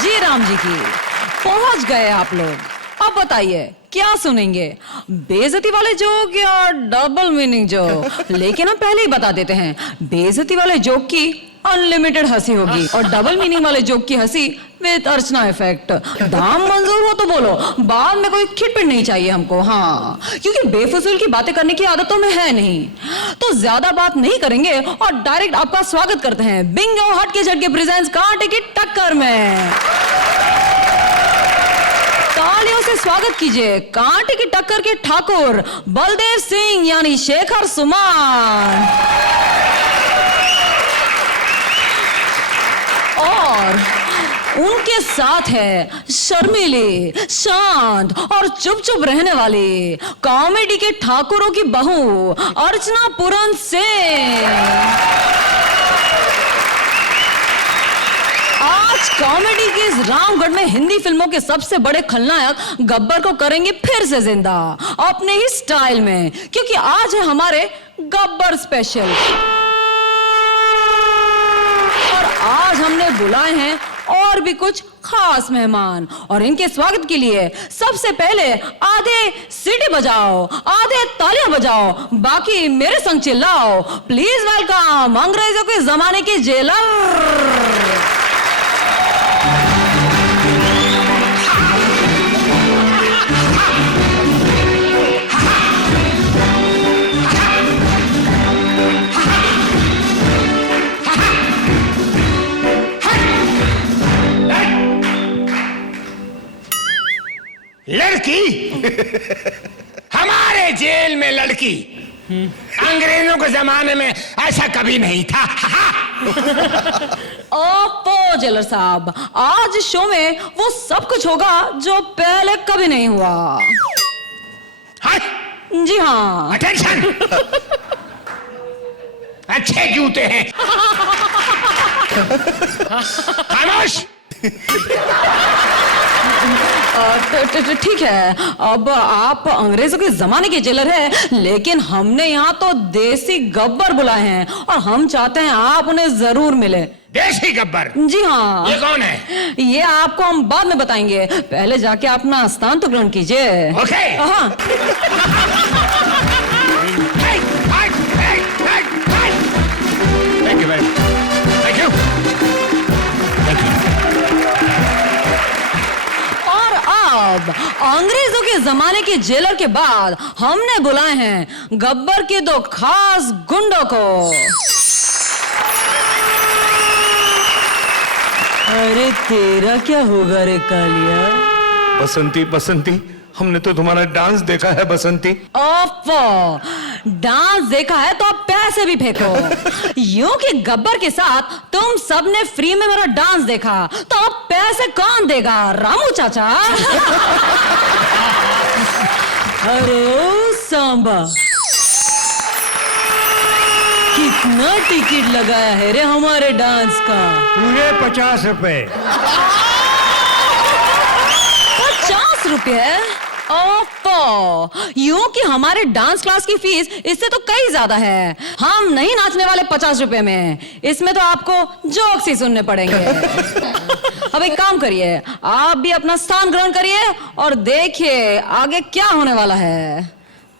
जी राम जी की। पहुंच गए आप लोग। अब बताइए क्या सुनेंगे, बेइज्जती वाले जोक या डबल मीनिंग जोक? लेकिन हम पहले ही बता देते हैं, बेइज्जती वाले जोक की अनलिमिटेड हंसी होगी और डबल मीनिंग वाले जोक की हंसी विद अर्चना इफेक्ट। दाम मंजूर हो तो बोलो, बाद में कोई खिटपिट नहीं चाहिए हमको। हाँ, क्योंकि बेफजूल की बातें करने की आदत तो में है नहीं। तो ज्यादा बात नहीं करेंगे और डायरेक्ट आपका स्वागत करते हैं बिंगो हट के झटके प्रेजेंट्स कांटे की टक्कर में। तालियों से स्वागत कीजिए कांटे की टक्कर के ठाकुर बलदेव सिंह यानी शेखर सुमन और उनके साथ है शर्मीली, शांत और चुप चुप रहने वाली कॉमेडी के ठाकुरों की बहू अर्चना पुरन सिंह। आज कॉमेडी के इस रामगढ़ में हिंदी फिल्मों के सबसे बड़े खलनायक गब्बर को करेंगे फिर से जिंदा अपने ही स्टाइल में, क्योंकि आज है हमारे गब्बर स्पेशल। और आज हमने बुलाए हैं और भी कुछ खास मेहमान और इनके स्वागत के लिए सबसे पहले आधे सीटी बजाओ, आधे तालियां बजाओ, बाकी मेरे संग चिल्लाओ। प्लीज वेलकम अंग्रेजों के जमाने के जेलर लड़की। हमारे जेल में लड़की। अंग्रेजों के जमाने में ऐसा कभी नहीं था। ओपो जेलर साहब, आज शो में वो सब कुछ होगा जो पहले कभी नहीं हुआ। हाँ? जी हाँ। अटेंशन। अच्छे जूते हैं। खामोश। ठीक है, अब आप अंग्रेजों के जमाने के जेलर हैं, लेकिन हमने यहाँ तो देसी गब्बर बुलाए हैं और हम चाहते हैं आप उन्हें जरूर मिले। देसी गब्बर? जी हाँ। ये कौन है? ये आपको हम बाद में बताएंगे, पहले जाके अपना स्थान तो ग्रहण कीजिए। ओके। हाँ। Thank you very much. Thank you. अब अंग्रेजों के जमाने के जेलर के बाद हमने बुलाए हैं गब्बर के दो खास गुंडों को। अरे तेरा क्या होगा रे कालिया? बसंती बसंती, हमने तो तुम्हारा डांस देखा है बसंती। ओफो, डांस देखा है तो अब पैसे भी फेंको। यूं कि गब्बर के साथ तुम सबने फ्री में मेरा डांस देखा, तो अब पैसे कौन देगा? रामू चाचा। अरे ओ सांबा, कितना टिकट लगाया है रे हमारे डांस का? पूरे 50 रुपए। 50 रुपए? ओफो, यूं कि हमारे डांस क्लास की फीस इससे तो कई ज्यादा है। हम नहीं नाचने वाले 50 रुपए में, इसमें तो आपको जोक्स ही सुनने पड़ेंगे। अब एक काम करिए, आप भी अपना स्थान ग्रहण करिए और देखिए आगे क्या होने वाला है।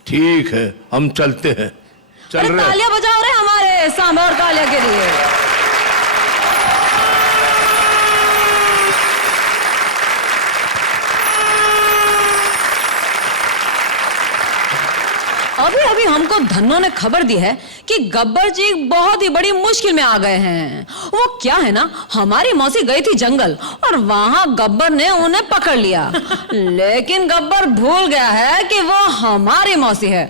ठीक है, हम चलते हैं। चल अरे रहे। तालियां बजाओ रे हमारे सांबा और कालिया के लिए। अभी अभी हमको धन्नो ने खबर दी है कि गब्बर जी बहुत ही बड़ी मुश्किल में आ गए हैं। वो क्या है ना, हमारी मौसी गई थी जंगल और वहां गब्बर ने उन्हें पकड़ लिया, लेकिन गब्बर भूल गया है कि वो हमारी मौसी है।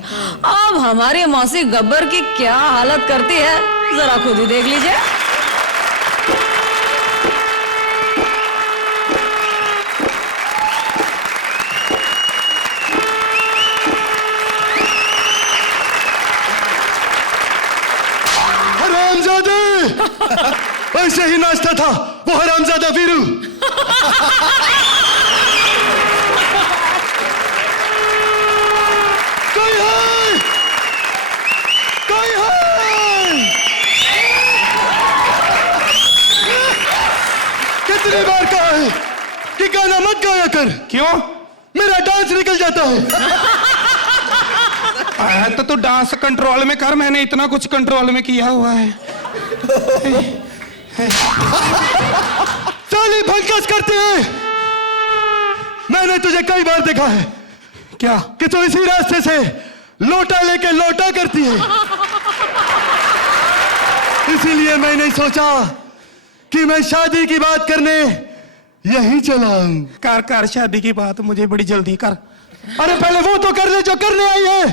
अब हमारी मौसी गब्बर की क्या हालत करती है जरा खुद ही देख लीजिए। ऐसे ही नाचता था वो हरामजादा वीरू। कोई है? कोई है? कितनी बार कहा है कि गाना मत गाया कर। क्यों? मेरा डांस निकल जाता है। तो तू डांस कंट्रोल में कर, मैंने इतना कुछ कंट्रोल में किया हुआ है। साली भंकस करती है। मैंने तुझे कई बार देखा है क्या? कि तू इसी रास्ते से लोटा लेके लोटा करती है। इसीलिए मैंने सोचा कि मैं शादी की बात करने यहीं चला आऊं। कर कर शादी की बात, मुझे बड़ी जल्दी कर। अरे पहले वो तो कर ले जो करने आई है।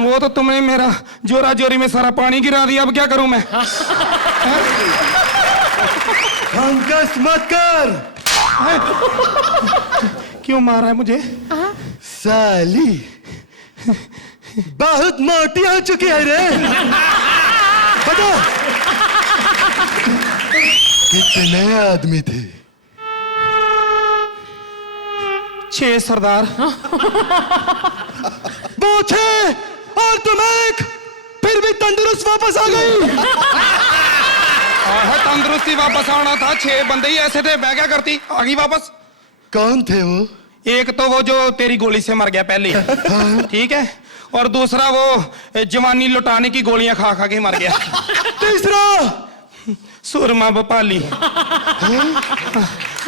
वो तो तुमने मेरा जोरा जोरी में सारा पानी गिरा दिया, अब क्या करूं मैं? भंकस मत कर। क्यों मारा है मुझे? साली बहुत मोटी हो चुकी है रे। बता कितने आदमी थे? 6 सरदार। वो 6 और तुम 1, फिर भी तंदुरुस्त वापस आ गई। तंदुरुस्ती वापस आना था, 6 बंदे ही ऐसे थे, मैं क्या करती? आ गई वापस। कौन थे वो? एक तो वो जो तेरी गोली से मर गया पहले, ठीक है, और दूसरा वो जवानी लुटाने की गोलियां खा खा के मर गया। तीसरा सुरमा भोपाली,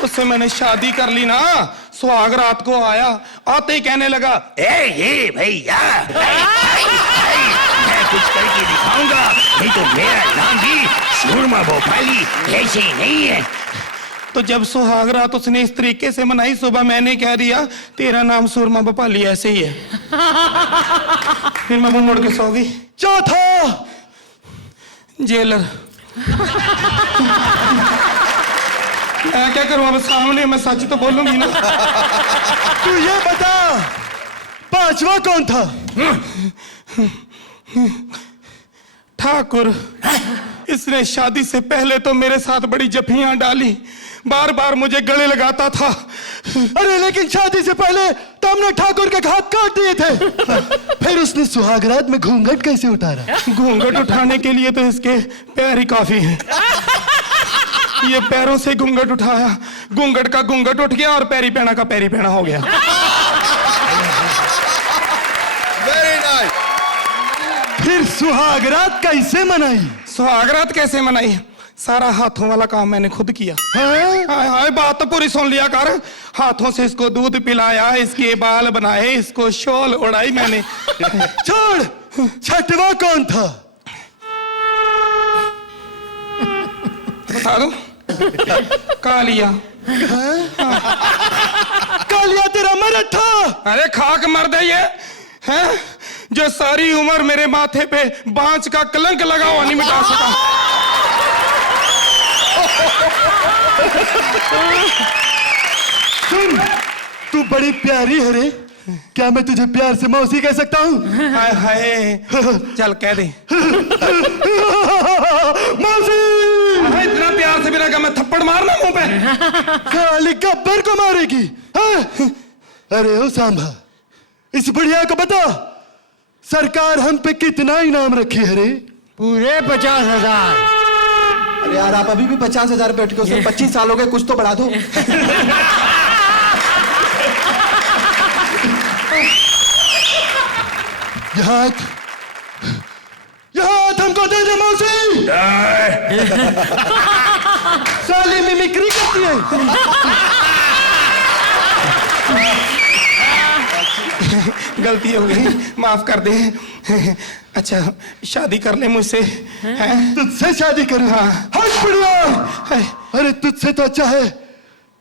उससे मैंने शादी कर ली ना। सुहाग रात को आया, आते ही कहने लगा, ए भैया, मैं कुछ करके दिखाऊंगा, नहीं तो मेरा नाम भी सुरमा भोपाली ऐसे ही नहीं है। तो जब सुहाग रात उसने इस तरीके से मनाई, सुबह मैंने कह दिया तेरा नाम सुरमा भोपाली ऐसे ही है। फिर मैं मुंह मोड़ के सो गई। चौथा जेलर। मैं क्या करूं, अब सामने मैं सच तो बोलूंगी ना। तू ये बता, 5वां कौन था? ठाकुर। इसने शादी से पहले तो मेरे साथ बड़ी जफियां डाली, बार बार मुझे गले लगाता था। अरे लेकिन शादी से पहले तो हमने ठाकुर के हाथ काट दिए थे। फिर उसने सुहागरात में घूंघट कैसे उतारा? घूंघट उठाने के लिए तो इसके पैर ही काफी हैं। ये पैरों से घूंघट उठाया, घूंघट का घूंघट उठ गया और पैरी पैना का पैरी पैना हो गया। Very nice. फिर सुहागरात कैसे मनाई? सुहागरात कैसे मनाई? सारा हाथों वाला काम मैंने खुद किया। हाँ? हाय हाय, बात तो पूरी सुन लिया कर। हाथों से इसको दूध पिलाया, इसके बाल बनाए, इसको शॉल उड़ाई मैंने। छोड़, 6वां कौन था? बता दो। कालिया। कालिया तेरा मर्द था। अरे खाक मर्द है ये, हैं? जो सारी उम्र मेरे माथे पे बांझ का कलंक लगा हुआ नहीं मिटा सका। सुन, तू बड़ी प्यारी है रे। क्या मैं तुझे प्यार से मौसी कह सकता हूँ? हाय हाय, चल कह दे। मौसी। इतना प्यार से बिना कहा मैं थप्पड़ मारना मुंह पे। खाली गब्बर को मारेगी? हाँ? अरे ओ सांभा, इस बुढ़िया को बता सरकार हम पे कितना इनाम रखी है रे? पूरे 50,000। अरे यार आप अभी भी 50,000 बैठ के उसे 25 साल हो गए, कुछ तो बढ़ा दो। हाथ हमको दे दे मौसी। साली मिमिक्री करती है। गलती हो गई, माफ कर दे। अच्छा शादी कर ले मुझसे, हैं? तुझसे शादी करूं? हाँ। हट बुढ़िया। अरे तुझसे तो अच्छा है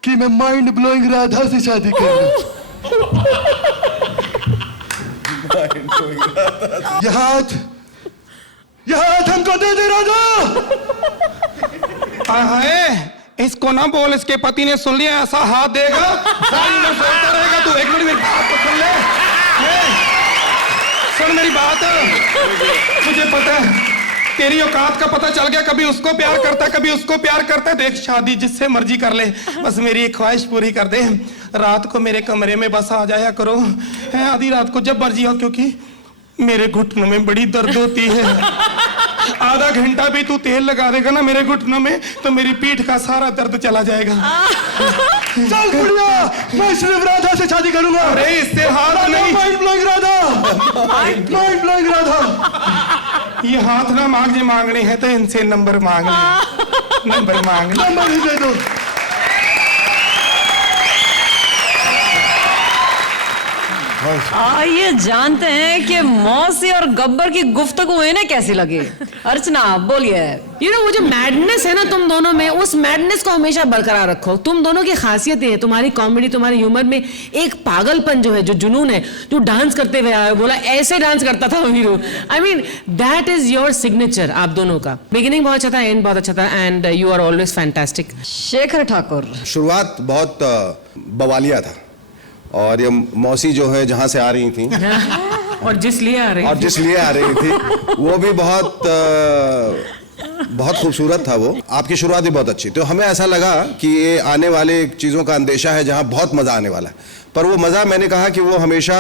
कि मैं माइंड ब्लोइंग राधा से शादी कर लूं। यह हाथ हमको दे दे राधा। हाय, इसको ना बोल, इसके पति ने सुन लिया ऐसा हाथ देगा, सारी उम्र सोचता रहेगा। तू 1 मिनट मेरी बात तो सुन ले। सुन मेरी बात, मुझे पता है तेरी औकात का पता चल गया। कभी उसको प्यार करता, कभी उसको प्यार करता। देख शादी जिससे मर्जी कर ले, बस मेरी एक ख्वाहिश पूरी कर दे। रात को मेरे कमरे में बस आ जाया करो, है आधी रात को जब मर्जी हो, क्योंकि मेरे घुटनों में बड़ी दर्द होती है। आधा घंटा भी तू तेल लगा देगा ना मेरे घुटनों में तो मेरी पीठ का सारा दर्द चला जाएगा। चल बुढ़िया, मैं सिर्फ राधा से शादी करूंगा। अरे इससे हाथ नहीं, mind blowing Radha, mind blowing Radha. ये हाथ ना मांगने हैं तो इनसे नंबर मांग ले, नंबर मांग ले। नंबर ही दे दो। आइए जानते हैं कि मौसी और गब्बर की गुफ्तगू इन्हें कैसी लगी। अर्चना बोलिए। यू नो वो जो मैडनेस है ना तुम दोनों में, उस मैडनेस को हमेशा बरकरार रखो। तुम दोनों की खासियत है, तुम्हारी कॉमेडी, तुम्हारे ह्यूमर में एक पागलपन जो है, जो जुनून है, जो डांस करते हुए आया, बोला ऐसे डांस करता था hero. I mean that is your signature आप दोनों का। बिगिनिंग बहुत अच्छा था, एंड बहुत अच्छा था, and you are always fantastic. Shekhar Thakur. शुरुआत बहुत बवालिया था और ये मौसी जो है जहां से आ रही थी और जिस लिए आ रही थी वो भी बहुत खूबसूरत था। वो आपकी शुरुआत भी बहुत अच्छी, तो हमें ऐसा लगा कि ये आने वाले चीजों का अंदेशा है जहां बहुत मजा आने वाला है, पर वो मजा मैंने कहा कि वो हमेशा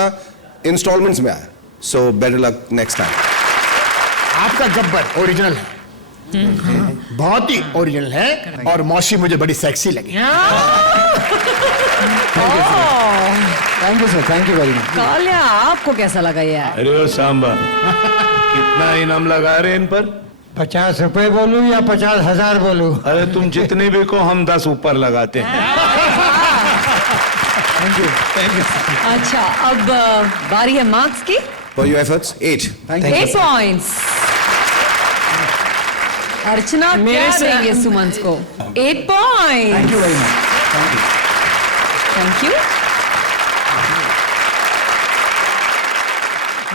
इंस्टॉलमेंट्स में आए। So better luck next time. आपका गब्बर ओरिजिनल है, बहुत ही ओरिजिनल है, और मौसी मुझे बड़ी सेक्सी लगी। Thank you sir, thank you very much. Kaliya आपको कैसा लगा यार? अरे ओ सांबा, कितना इनाम लगा रहे इन पर? 50 रुपए बोलूं या 50,000 बोलूं? अरे तुम जितने भी को हम 10 ऊपर लगाते हैं। अच्छा, अब बारी है मार्क्स की। For your efforts 8। 8 पॉइंट्स। अर्चना क्या देंगे सुमन को? 8 points. Thank you very much. Thank you.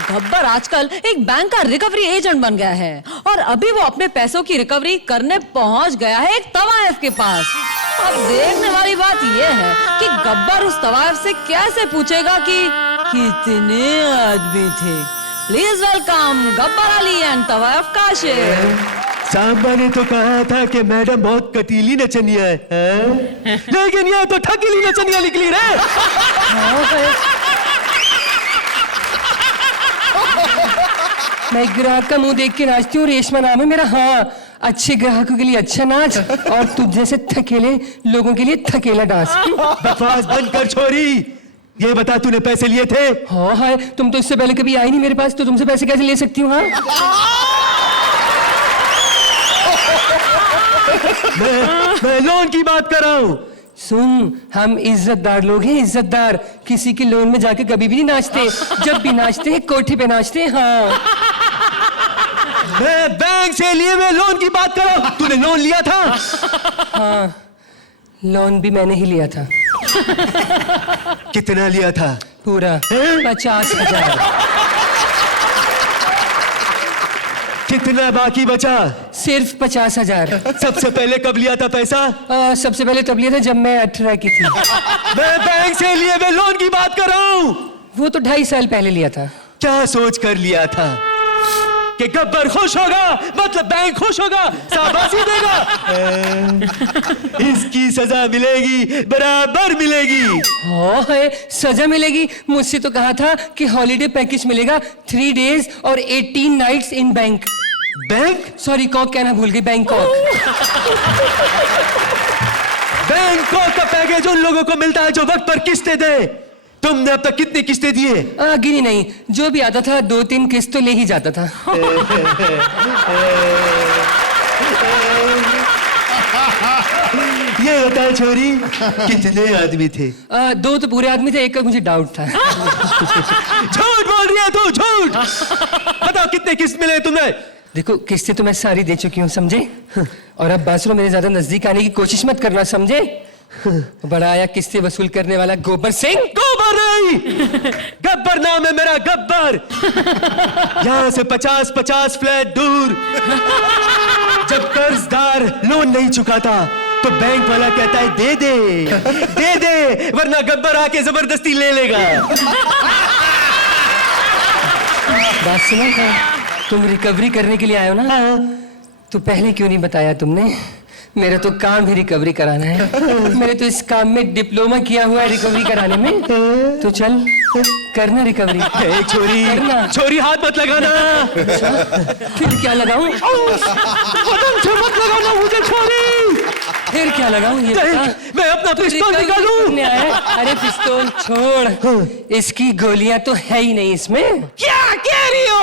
Gabbar आजकल एक बैंक का रिकवरी एजेंट बन गया है और अभी वो अपने पैसों की रिकवरी करने पहुंच गया है एक तवायफ के पास। अब देखने वाली बात यह है कि गब्बर उस तवायफ से कैसे पूछेगा कि कितने आदमी थे। Please welcome Gabbar Ali and तवायफ काशिफ। सांबा ने तो कहा था कि मैडम बहुत कटीली नचनिया है, लेकिन ये तो ठकीली नचनिया निकली रे। मैं ग्राहक का मुंह देख के नाचती हूँ, रेशमा नाम है मेरा। हाँ, अच्छे ग्राहकों के लिए अच्छा नाच और तुझ जैसे थकेले लोगों के लिए थकेला डांस। बकवास बंद कर छोरी, ये बता तूने पैसे लिए थे? हाँ है, तुम तो इससे पहले कभी आई नहीं मेरे पास, तो तुमसे पैसे कैसे ले सकती हूँ? हाँ मैं लोन की बात कर रहा हूँ। सुन, हम इज्जतदार लोग हैं, इज्जतदार। किसी के लोन में जाके कभी भी नहीं नाचते, जब भी नाचते हैं कोठे पे नाचते हैं। हाँ, मैं बैंक से लिए हुए लोन की बात कर रहा हूँ। तूने लोन लिया था? हाँ, लोन भी मैंने ही लिया था। कितना लिया था? पूरा 50,000। कितना बाकी बचा? सिर्फ 50,000। सबसे पहले कब लिया था पैसा? सबसे पहले तब लिया था जब मैं 18 की थी। मैं बैंक से लिए हुए लोन की बात कर रहा हूँ। वो तो 2.5 साल पहले लिया था। क्या सोच कर लिया था कि गब्बर खुश होगा मतलब बैंक खुश होगा, शाबाशी देगा? इसकी सजा मिलेगी, बराबर मिलेगी। हाँ है, सजा मिलेगी। मुझसे तो कहा था कि हॉलीडे पैकेज मिलेगा, 3 डेज और 18 nights in bank. Bank? Sorry, कॉक कहना भूल गई, बैंकॉक। बैंकॉक का पैकेज उन लोगों को मिलता है जो वक्त पर किस्तें दे। तुमने अब तक कितनी किस्तें दिए? गिनी नहीं, जो भी आता था 2-3 किस्त तो ले ही जाता था। ये बता छोरी, कितने आदमी थे? 2 तो पूरे आदमी थे, एक का मुझे डाउट था। झूठ बोल रही है तू, झूठ। बताओ कितने किस्त मिले तुम्हें? देखो, किस्तें तो मैं सारी दे चुकी हूँ, समझे? और अब बात सुनो, मेरे ज्यादा नजदीक आने की कोशिश मत करना, समझे? बड़ा आया किस्तें वसूल करने वाला गोबर सिंह। गोबर नहीं, गब्बर नाम है मेरा, गब्बर। यहाँ से 50-50 फ्लैट दूर। जब कर्जदार लोन नहीं चुकाता तो बैंक वाला कहता है दे दे, दे दे, वरना गब्बर आके जबरदस्ती ले लेगा। बात सुनो, तुम रिकवरी करने के लिए आए हो ना? तो पहले क्यों नहीं बताया तुमने? मेरा तो काम भी रिकवरी कराना है। मैंने तो इस काम में डिप्लोमा किया हुआ है रिकवरी कराने में। तो चल करना रिकवरी। छोरी छोरी हाथ मत लगाना। फिर क्या लगाऊं? बदन से मत लगाना मुझे छोरी। फिर क्या लगाऊं ये बता। मैं अपना पिस्तौल निकालूं। अरे पिस्तौल छोड़, इसकी गोलियां तो है ही नहीं इसमें। क्या कह रही हो?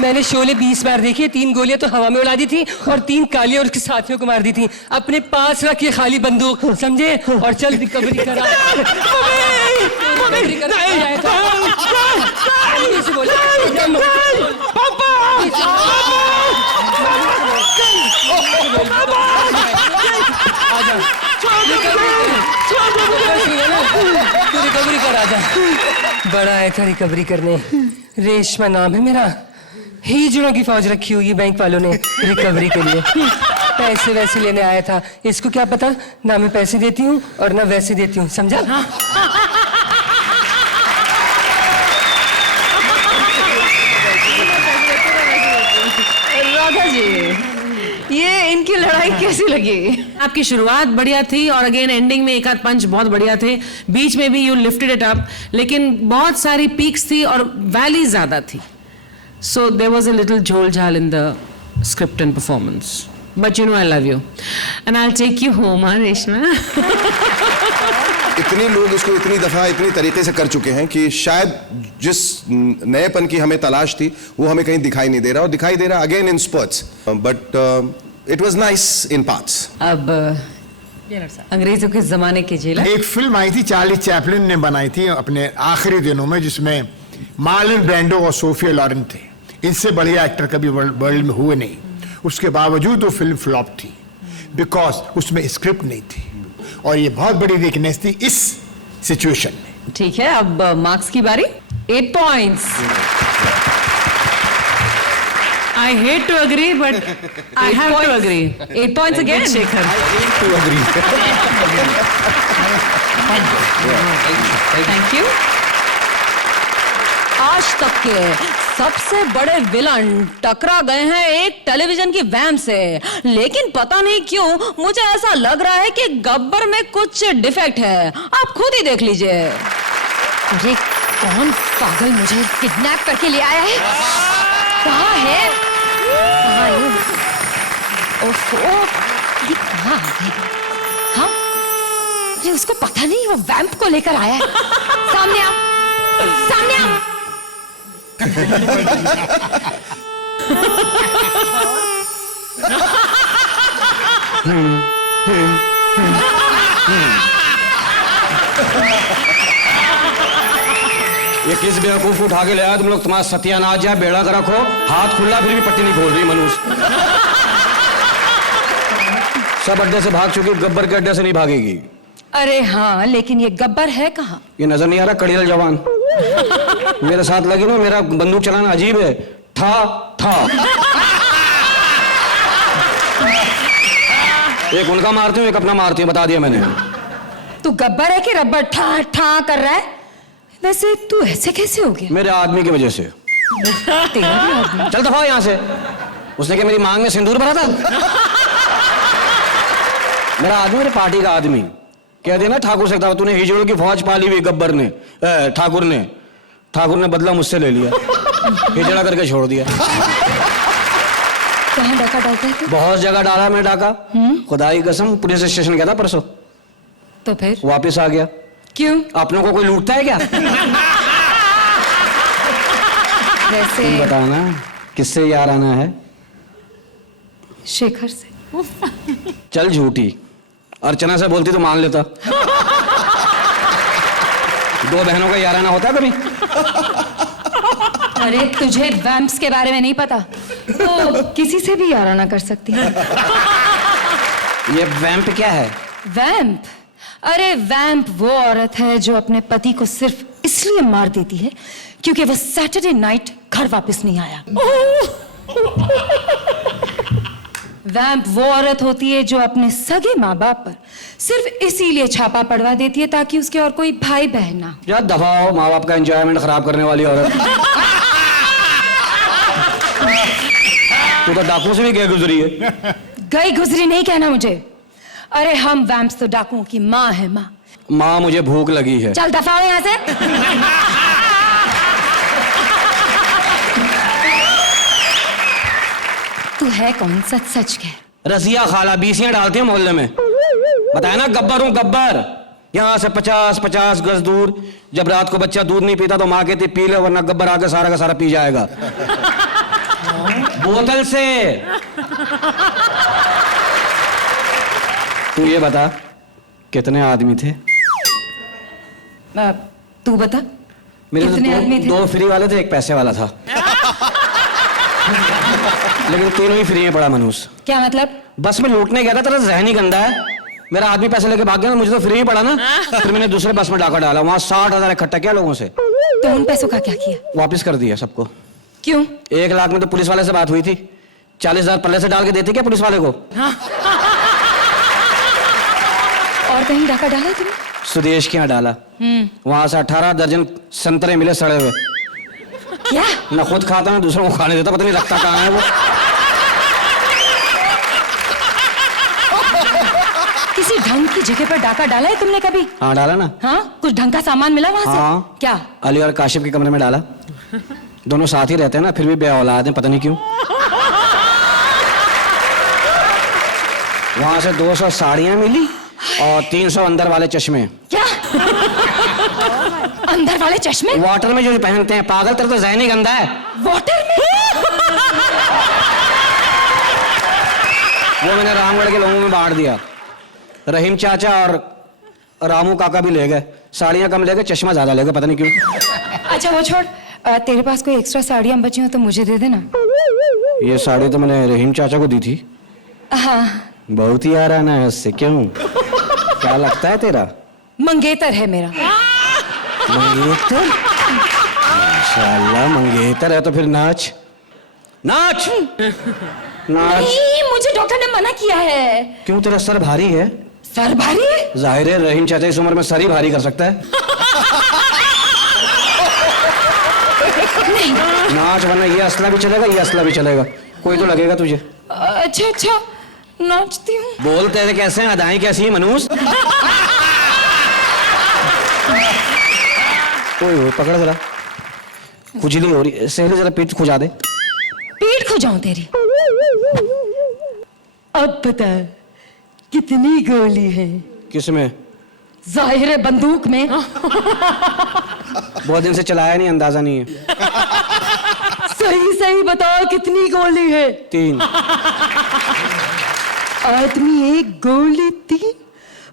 मैंने शोले 20 बार देखी, 3 गोलियां तो हवा में उड़ा दी थी और 3 कालियां और उसके साथियों को मार दी थी। अपने पास रखिए खाली बंदूक, समझे? और चल रिकवरी करा। तू रिकवरी करा जा। बड़ा आया था रिकवरी करने। रेशमा नाम है मेरा। हिजड़ों की फौज रखी हुई है बैंक वालों ने रिकवरी के लिए। पैसे वैसे लेने आया था। इसको क्या पता, ना मैं पैसे देती हूँ और ना वैसे देती हूँ, समझा? राधा जी, ये इनकी लड़ाई कैसी लगी? आपकी शुरुआत बढ़िया थी और अगेन एंडिंग में एक आध पंच बहुत बढ़िया थे। बीच में भी यू लिफ्टेड इट अप, लेकिन बहुत सारी पीक्स थी और वैली ज्यादा थी। So there was a little jhol-jhal in the script and performance. But you know I love you. And I'll take you home, huh, Reshma? इतनी लोग इसको इतनी दफा इतनी तरीके से कर चुके हैं कि शायद जिस नएपन की हमें तलाश थी वो हमें कहीं दिखाई नहीं दे रहा, और दिखाई दे रहा again in spots, but it was nice in parts. अब अंग्रेजों के जमाने की जेल। एक फिल्म आई थी चार्ली चैपलिन ने बनाई थी अपने आखिरी दिनों में, जिसमें मार्लन ब्रैंडो और सोफिया लॉरेन थे। इनसे बढ़िया एक्टर कभी वर्ल्ड में हुए नहीं। उसके बावजूद वो फिल्म फ्लॉप थी बिकॉज उसमें स्क्रिप्ट नहीं थी, और ये बहुत बड़ी वीकनेस थी इस सिचुएशन में। ठीक है, अब मार्क्स की बारी। 8 points. I hate to agree, but I have to agree. 8 points again. Shekhar. Thank you. आज तक के सबसे बड़े विलन टकरा गए हैं एक टेलीविजन की वैन से, लेकिन पता नहीं क्यों मुझे ऐसा लग रहा है कि गब्बर में कुछ डिफेक्ट है। आप खुद ही देख लीजिए। अरे कौन पागल मुझे किडनैप करके ले आया है? कहाँ है? कहाँ है? ओफो, ये कहाँ आ गई? हाँ? ये उसको पता नहीं वो वैम्प को लेकर आया है। सामने आओ, सामने आओ। ये किस बेवकूफ को उठा के ले आया तुम लोग? तुम्हारा सत्यानाश जाए, बेड़ा कर रखो। हाथ खुला फिर भी पट्टी नहीं खोल रही मनुष्य। सब अड्डे से भाग चुकी, गब्बर के अड्डे से नहीं भागेगी। अरे हाँ, लेकिन ये गब्बर है कहाँ? ये नजर नहीं आ रहा कड़ियल जवान मेरे साथ लगी ना। मेरा बंदूक चलाना अजीब है। था एक उनका मारती हूँ, एक अपना मारती हूँ, बता दिया मैंने। तू गब्बर है कि रब्बर ठा ठा कर रहा है? वैसे तू ऐसे कैसे हो गया? मेरे आदमी की वजह से। तेरा भी आदमी? चल दफा यहाँ से। उसने क्या मेरी मांग में सिंदूर भरा था? मेरा आदमी, मेरे पार्टी का आदमी। कह देना ठाकुर से, तूने हिजड़ों की फौज पाली हुई गब्बर ने, ठाकुर ने बदला मुझसे ले लिया। हिजड़ा करके छोड़ दिया। कहाँ डाका डालता है? बहुत जगह डाला मैं डाका। खुदाई कसम, पुलिस स्टेशन गया था परसों। तो फिर वापस आ गया। क्यों? अपनों को कोई लूटता है क्या? वैसे बताना किससे यार आना है? शेखर से। चल झूठी, अर्चना से बोलती तो मान लेता। दो बहनों का याराना होता है कभी? अरे तुझे वैम्प्स के बारे में नहीं पता? तो किसी से भी याराना कर सकती है। ये वैम्प क्या है? वैम्प? अरे वैम्प वो औरत है जो अपने पति को सिर्फ इसलिए मार देती है क्योंकि वह सैटरडे नाइट घर वापस नहीं आया। वैम्प वो औरत होती है जो अपने सगे माँ बाप पर सिर्फ इसीलिए छापा पड़वा देती है ताकि उसके और कोई भाई बहन ना। यार दफा हो, माँ बाप का एंजॉयमेंट खराब करने वाली औरत। तू तो डाकुओं से भी गए गुजरी है। गई गुजरी नहीं कहना मुझे। अरे हम वैम्प्स तो डाकुओं की माँ है माँ। माँ मुझे भूख लगी है। चल दफा हो यहाँ से। तू है कौन, सच सच कह। रसिया खाला बीसियां डालते हैं मोहल्ले में। बताया ना गब्बर हूँ गब्बर। यहाँ से 50-50 गज दूर। जब रात को बच्चा दूध नहीं पीता तो माँ कहती पी ले वरना गब्बर आके सारा का सारा पी जाएगा बोतल से। तू ये बता कितने आदमी थे? तू बता मेरे कितने आदमी थे? 2 फ्री वाले थे, 1 पैसे वाला था। लेकिन तीनों ही फ्री में पड़ा मनूस। क्या मतलब? बस में लूटने गया था, तेरा जहन ही गंदा है। मेरा आदमी पैसे लेके भाग गया, मुझे तो फ्री में पड़ा ना। फिर मैंने दूसरे बस में डाका डाला, वहां 60,000 इकट्ठा किया लोगों से। तो उन पैसों का क्या किया? वापस कर दिया सबको। क्यों? 1 लाख में तो पुलिस वाले से बात हुई थी। 40,000 पल्ले से डाल के देती क्या पुलिस वाले को? और कहीं डाका डाला तुमने? सुदेश के यहाँ डाला। वहां से 18 दर्जन संतरे मिले सड़े हुए। क्या? ना खुद खाता ना दूसरों को खाने देता, पता नहीं रखता कहाँ है वो। किसी ढंग की जगह पर डाका डाला है तुमने कभी? हाँ डाला ना। हाँ, कुछ ढंग का सामान मिला वहां हाँ। से? क्या? अली और काशिफ के कमरे में डाला। दोनों साथ ही रहते हैं ना, फिर भी बेऔलाद हैं, पता नहीं क्यों। वहां से 200 साड़ियां मिली और 300 अंदर वाले चश्मे। क्या? अंदर वाले चश्मे? वाटर में जो पहनते हैं। पागल, तेरा तो ज़हन ही गंदा है। वाटर में? वो मैंने रामगढ़ के लोगों में बांट दिया। रहीम चाचा और रामू काका भी ले गए। साड़ियां कम ले गए, चश्मा ज्यादा ले गए, पता नहीं क्यों। अच्छा वो छोड़, तेरे पास कोई एक्स्ट्रा साड़ियां बची हो तो मुझे दे देना। ये साड़ी तो मैंने रहीम चाचा को दी थी। हाँ। बहुत ही आ रहा ना उससे, क्यों? क्या लगता है तेरा? मंगेतर है मेरा। मंगेतर? माशाल्लाह मंगेतर है तो फिर नाच नाच नाच। नहीं, मुझे डॉक्टर ने मना किया है। क्यों, तेरा सर भारी है? सर भारी है? जाहिर है रहीम चाचा इस उम्र में सर ही भारी कर सकता है। नहीं। नाच, वरना ये असला भी चलेगा, ये असला भी चलेगा, कोई तो लगेगा तुझे। अच्छा अच्छा, नाचती हूँ। बोलते हैं कैसे, अदाएं कैसी है मनूस? ओए पकड़ जरा, खुजली हो रही है। सहेली जरा पीठ खुजा दे। पीठ खुजाऊं तेरी? अब बता कितनी गोली है? किसमें? जाहिर है बंदूक में। बहुत दिन से चलाया नहीं, अंदाजा नहीं है। सही सही बताओ कितनी गोली है? 3। आदमी 1 गोली 3?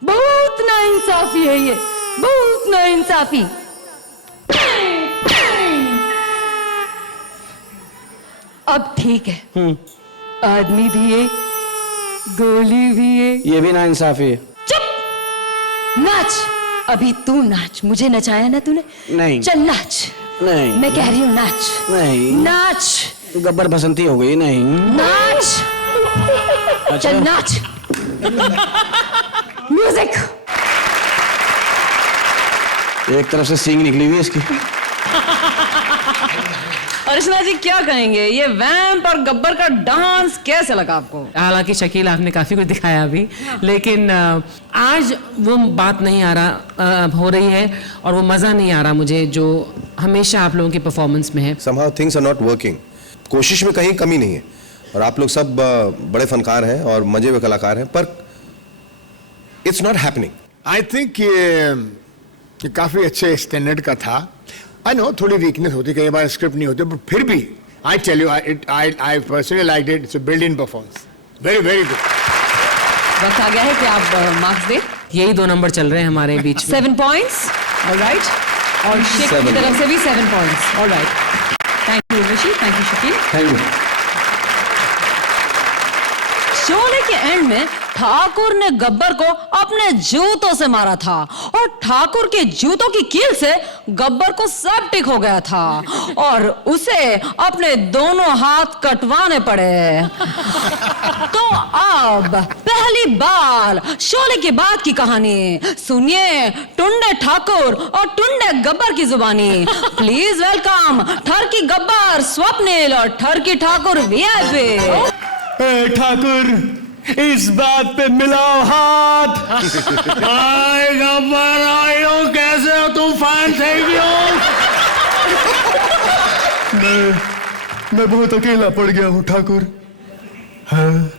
बहुत नाइंसाफी है ये, बहुत नाइंसाफी। अब ठीक है, आदमी भी है, गोली भी है। ये भी नाइंसाफी है। चुप, नाच। अभी तू नाच, मुझे नचाया ना तूने? नहीं। चल नाच। नहीं। मैं कह रही हूँ नाच। नहीं। नाच। गब्बर बसंती हो गई। नहीं। नाच। चल नाच। म्यूजिक। एक तरफ से सींग निकली हुई है इसकी। अर्चना जी क्या कहेंगे, ये वैम्प और गब्बर का डांस कैसे लगा आपको? हालांकि शकील आपने काफी कुछ दिखाया अभी, लेकिन आज वो बात नहीं आ रहा हो रही है और वो मजा नहीं आ रहा मुझे जो हमेशा आप लोगों के परफॉर्मेंस में है। Somehow things are not working. कोशिश में कहीं कमी नहीं है और आप लोग सब बड़े फनकार हैं और मजे हुए कलाकार हैं, पर it's not happening. I think ये काफी अच्छे स्टैंडर्ड का था। आई नो थोड़ी वीकनेस होती, कई बार स्क्रिप्ट नहीं होती, बट फिर भी I tell you I personally like it. It's a build in performance, very very good. वक्त आ गया है कि आप मार्क्स दें। यही 2 नंबर चल रहे हैं हमारे बीच में। 7 points, ऑलराइट। और शेखर की तरफ से भी 7 points, alright. Thank you Rishi, thank you Shakeel. Thank you. Sholay के एंड में ठाकुर ने गब्बर को अपने जूतों से मारा था और ठाकुर के जूतों की कील से गब्बर को सेप्टिक हो गया था और उसे अपने दोनों हाथ कटवाने पड़े। तो अब पहली बार शोले के बाद की कहानी सुनिए टुंडे ठाकुर और टुंडे गब्बर की जुबानी। प्लीज वेलकम ठरकी गब्बर स्वप्निल और ठरकी ठाकुर वीआईपी। ठाकुर इस बात पे मिलाओ हाथ। हाय गब्बर आयो, कैसे हो तुम? Fine, thank you. मैं बहुत अकेला पड़ गया हूँ ठाकुर। हाँ,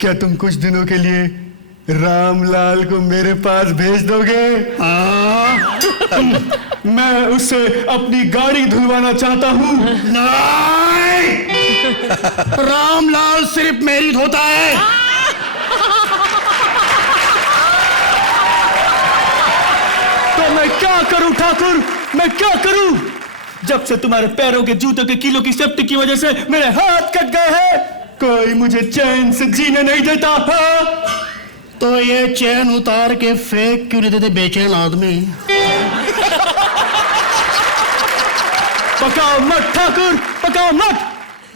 क्या तुम कुछ दिनों के लिए रामलाल को मेरे पास भेज दोगे? मैं उससे अपनी गाड़ी धुलवाना चाहता हूँ। नहीं, रामलाल सिर्फ मेरी धोता है। तो मैं क्या करूं ठाकुर, मैं क्या करूं? जब से तुम्हारे पैरों के जूतों के कीलों की सेफ्टी की वजह से मेरे हाथ कट गए हैं, कोई मुझे चैन से जीने नहीं देता। तो ये चैन उतार के फेंक क्यों नहीं देते बेचैन आदमी? पकाओ मत ठाकुर, पकाओ मत।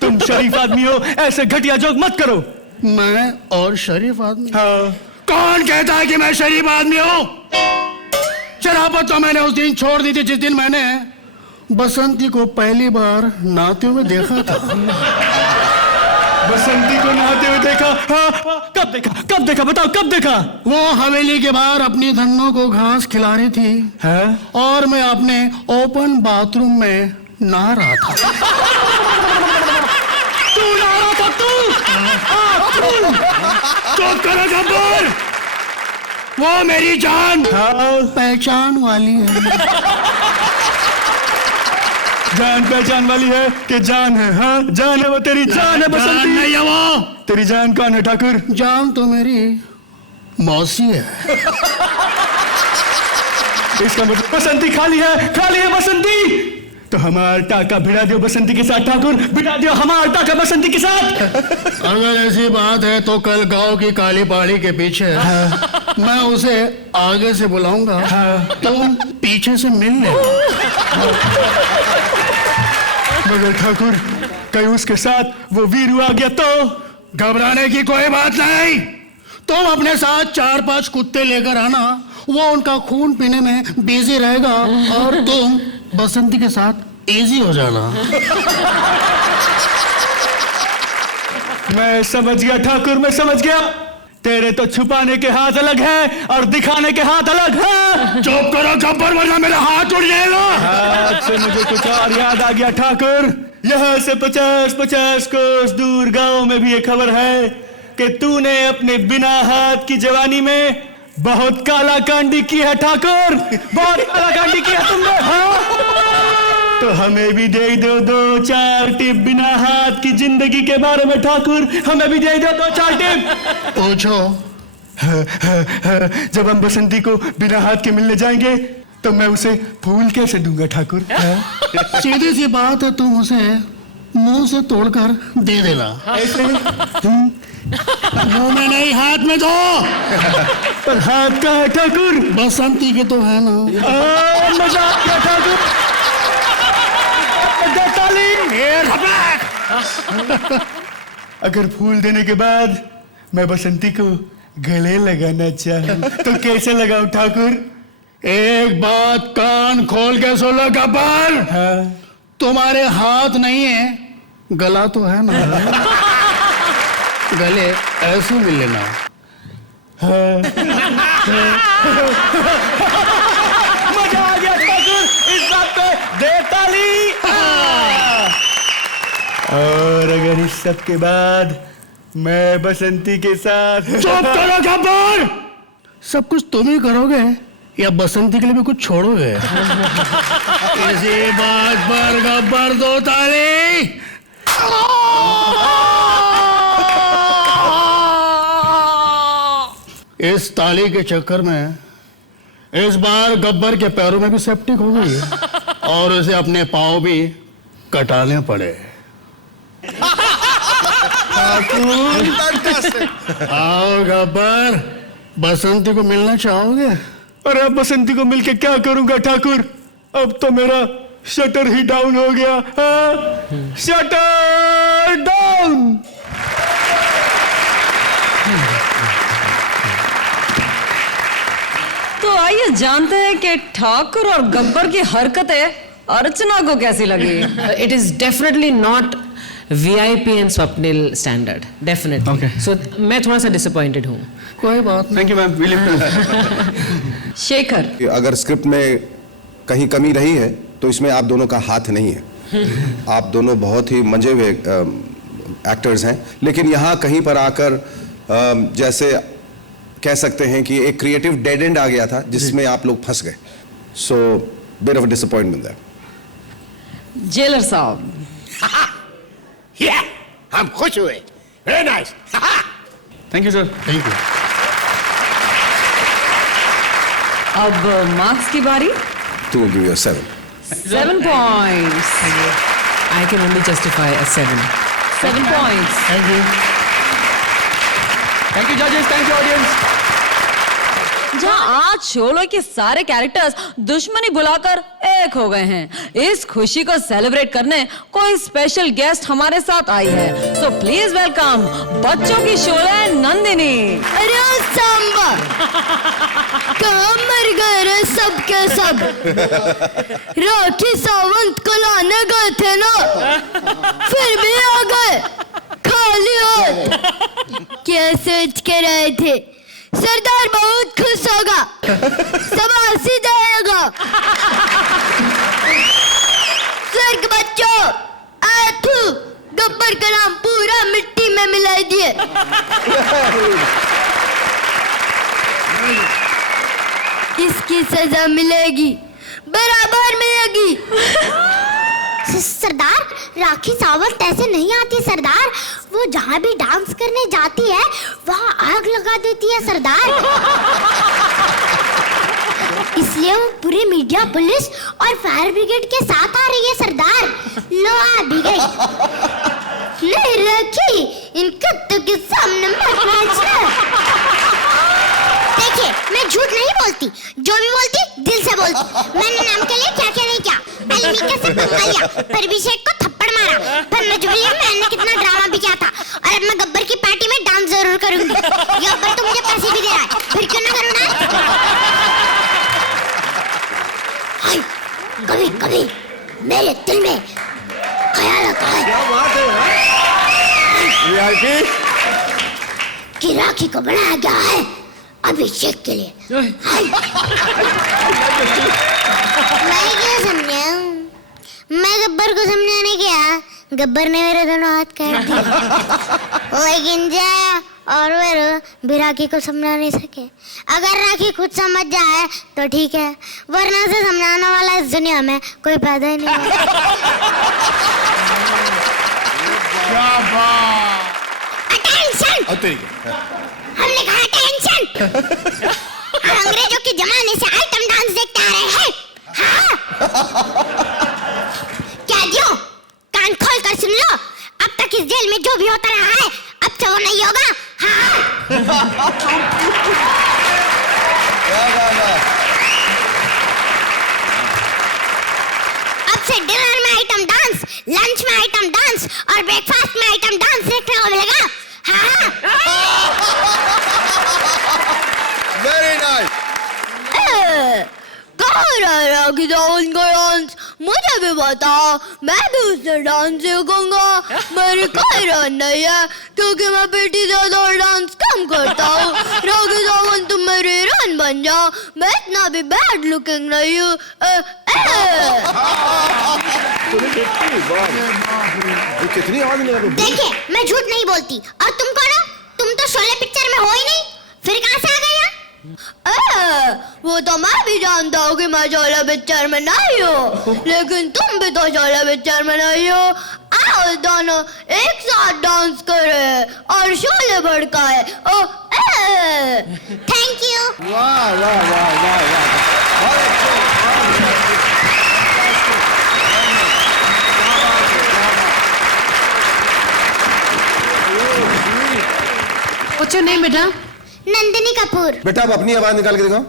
तुम शरीफ आदमी हो, ऐसे घटिया जोक मत करो। मैं और शरीफ आदमी? हाँ। कौन कहता है कि मैं शरीफ आदमी हूँ? शराबत तो मैंने उस दिन छोड़ दी थी जिस दिन मैंने बसंती को पहली बार नहाते हुए देखा था। बसंती को नहाते हुए देखा? हाँ, कब देखा, कब देखा, बताओ कब देखा? वो हवेली के बाहर अपनी धन्नों को घास खिला रही थी। हाँ? और मैं अपने ओपन बाथरूम में नहा रहा था। तू नहा रहा था? तू? चुप करो गब्बर, वो मेरी जान पहचान वाली है। जान पहचान वाली है कि जान है? हाँ, जान है, वो तेरी जान है बसंती। जान नहीं है वो। तेरी जान कौन है ठाकुर? जान तो मेरी मौसी है। इसका मतलब बसंती खाली है, खाली है बसंती। तो हमारा टाका भिड़ा दियो बसंती के साथ ठाकुर, भिड़ा दियो हमारा टाका बसंती के साथ। अगर ऐसी बात है तो कल गांव की काली पहाड़ी के पीछे मैं उसे आगे से बुलाऊंगा, तुम पीछे से मिल ले। मगर ठाकुर कहीं उसके साथ वो वीरू आ गया तो? घबराने की कोई बात नहीं, तुम अपने साथ 4-5 कुत्ते लेकर आना, वो उनका खून पीने में बिजी रहेगा और तुम बसंती के साथ इजी हो जाना। मैं समझ गया ठाकुर, मैं समझ गया। तेरे तो छुपाने के हाथ अलग है और दिखाने के हाथ अलग है। चुप करो गब्बर, वरना मेरा हाथ उड़ जाएगा। हाथ से मुझे कुछ और याद आ गया ठाकुर। यहाँ से 50-50 कोस दूर गांव में भी ये खबर है कि तूने अपने बिना हाथ की जवानी में बहुत काला कांडी की है ठाकुर, बहुत काला कांडी की है तुमने। हाँ? तो हमें भी दे दो 2-4 टिप बिना हाथ की जिंदगी के बारे में ठाकुर, हमें भी दे दो 2-4 टिप। पूछो। जब हम बसंती को बिना हाथ के मिलने जाएंगे तो मैं उसे फूल कैसे दूंगा ठाकुर? सीधी सी बात है, तुम उसे मुंह से तोड़कर दे देना। ऐसे? मुंह में नहीं, हाथ में दो। पर हाथ का है ठाकुर? बसंती के तो है ना। मजा आ गया ठाकुर। अगर फूल देने के बाद मैं बसंती को गले लगाना चाहूं तो कैसे लगाऊं ठाकुर? एक बात कान खोल के सुन लो गब्बर। हाँ? तुम्हारे हाथ नहीं है, गला तो है ना। गले ऐसे मिल लेना। मजा आ गया ठाकुर, इस बात पे दे ताली। और अगर इस सब के बाद मैं बसंती के साथ चुप करो गब्बर, सब कुछ तुम ही करोगे या बसंती के लिए भी कुछ छोड़ोगे? इसी बात पर गब्बर दो ताली। इस ताली के चक्कर में इस बार गब्बर के पैरों में भी सेप्टिक हो गई है और उसे अपने पाँव भी कटाने पड़े। आओ गब्बर, बसंती को मिलना चाहोगे? अरे अब बसंती को मिलके क्या करूंगा ठाकुर? अब तो मेरा शटर ही डाउन हो गया। Shutter down. तो आइए जानते हैं कि ठाकुर और गब्बर की हरकतें अर्चना को कैसी लगी। It is definitely not VIP and Swapnil standard, definitely. Okay. सो मैं थोड़ा सा डिसअपॉइंटेड हूँ। कोई बात नहीं। Thank you ma'am, William. Shekhar, अगर स्क्रिप्ट में कहीं कमी रही है तो इसमें आप दोनों का हाथ नहीं है। आप दोनों बहुत ही मंजे हुए एक्टर्स हैं, लेकिन यहाँ कहीं पर आकर जैसे कह सकते हैं कि एक क्रिएटिव डेड एंड आ गया था जिसमें आप लोग फंस गए। So bit of disappointment there. Jailer साहब, हम खुश हुए। Very nice. Thank you sir. Thank you. अब मार्क्स की बारी। To give you 7 points. I can only justify a 7. 7 points. Thank you. Thank you जजेस, थैंक यू ऑडियंस। जहां आज शोले के सारे कैरेक्टर्स दुश्मनी बुलाकर एक हो गए हैं, इस खुशी को सेलिब्रेट करने कोई स्पेशल गेस्ट हमारे साथ आई है। सो प्लीज वेलकम बच्चों की शोले नंदिनी। अरे सांबा, कहाँ मर गए रे सब के सब? राखी सावंत को लाने गए थे ना, फिर भी आ गए खाली हाथ। क्या सोच के रहे थे? सरदार बहुत खुश होगा, सब हंसी जाएगा। स्वर्ग बच्चों, आथू गब्बर का नाम पूरा मिट्टी में मिला दिए। इसकी सजा मिलेगी, बराबर मिलेगी। सरदार, राखी सावंत ऐसे नहीं आती सरदार। वो जहाँ भी डांस करने जाती है वहाँ आग लगा देती है सरदार। इसलिए वो पूरी मीडिया, पुलिस और फायर ब्रिगेड के साथ आ रही है सरदार। लो आ भी गई। नहीं राखी, इन कुत्तों के सामने मत नाचना। देखिए, मैं झूठ नहीं बोलती, जो भी बोलती दिल से बोलती। मैंने नाम के लिए क्या क्या नहीं किया। अलमिका से पंगा लिया, परभिषेक को थप्पड़ मारा, पर मजबूरी में मैंने कितना ड्रामा भी किया था। और अब मैं गब्बर की पार्टी में डांस जरूर करूंगी। गब्बर तो मुझे पैसे भी दे रहा है, फिर क्यों ना करूं डांस? कभी कभी मेरे दिल में ख्याल आता है। क्या बात है कि राखी को बनाया गया है अभिषेक के लिए। मैं क्या समझाऊं? मैं गब्बर को समझाने गया, गब्बर ने मेरे दोनों हाथ काट दिए। लेकिन जाया और भी राखी को समझा नहीं सके। अगर राखी खुद समझ जाए तो ठीक है, वरना से समझाने वाला इस दुनिया में कोई पैदा ही नहीं है। क्या बात। अटेंशन! हमने कहा अटेंशन। हम अंग्रेजों के जमाने से आइटम डांस देखते आ रहे हैं। हाँ? कैदियों, कान खोल कर सुन लो। अब तक इस जेल में जो भी होता रहा है, अब से वो नहीं होगा। हाँ? अब से डिनर में आइटम डांस, लंच में आइटम डांस और ब्रेकफास्ट में आइटम डांस देखने को मिलेगा। हाँ? Very nice. कहाँ रह राखी सावंत का डांस? मुझे भी बताओ, मैं भी उससे डांस सीखूंगा। मेरी कोई रन नहीं है, क्योंकि मैं बेटी ज्यादा और डांस कम करता हूँ। राखी सावंत तुम मेरी रन बन जाओ, मैं इतना भी बैड लुकिंग नहीं हूँ। कितनी आवाज लगा। देखिए, मैं झूठ नहीं बोलती। और तुम कौन हो? तुम तो शोले पिक्चर में हो ही नहीं, फिर कहाँ से आ गए यहाँ? वो तो मैं भी जानता हूँ कि मैं शोले पिक्चर में नहीं हूँ, लेकिन तुम भी तो शोले पिक्चर में नहीं हो। आओ दोनों एक साथ डांस करें और शोले भड़काए। Thank you. वाह वाह वाह वाह वाह। What's your name, बेटा? नंदिनी कपूर। बेटा आप अपनी आवाज निकाल के दिखाओ।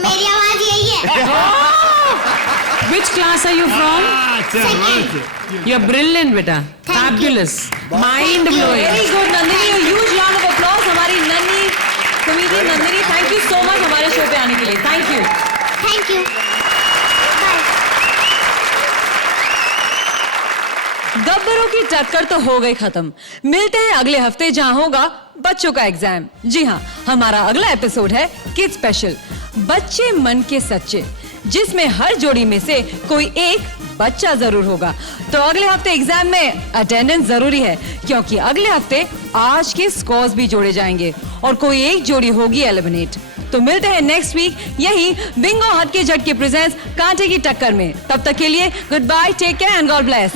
मेरी आवाज यही है। Which class are you from? Second। You're brilliant, बेटा. Fabulous. Mind blowing. Very good Nandini, huge round of applause हमारी नन्ही comedy Nandini. Thank you so much हमारे शो पे आने के लिए। Thank you. Thank you. गब्बरों की टक्कर तो हो गई खत्म। मिलते हैं अगले हफ्ते जहां होगा बच्चों का एग्जाम। जी हाँ, हमारा अगला एपिसोड है किड स्पेशल, बच्चे मन के सच्चे, जिसमें हर जोड़ी में से कोई एक बच्चा जरूर होगा। तो अगले हफ्ते एग्जाम में अटेंडेंस जरूरी है, क्योंकि अगले हफ्ते आज के स्कोर्स भी जोड़े जाएंगे और कोई एक जोड़ी होगी एलिमिनेट। तो मिलते हैं नेक्स्ट वीक यही बिंगो हट के झटके प्रेजेंट्स कांटे की टक्कर में। तब तक के लिए goodbye, take care and God bless.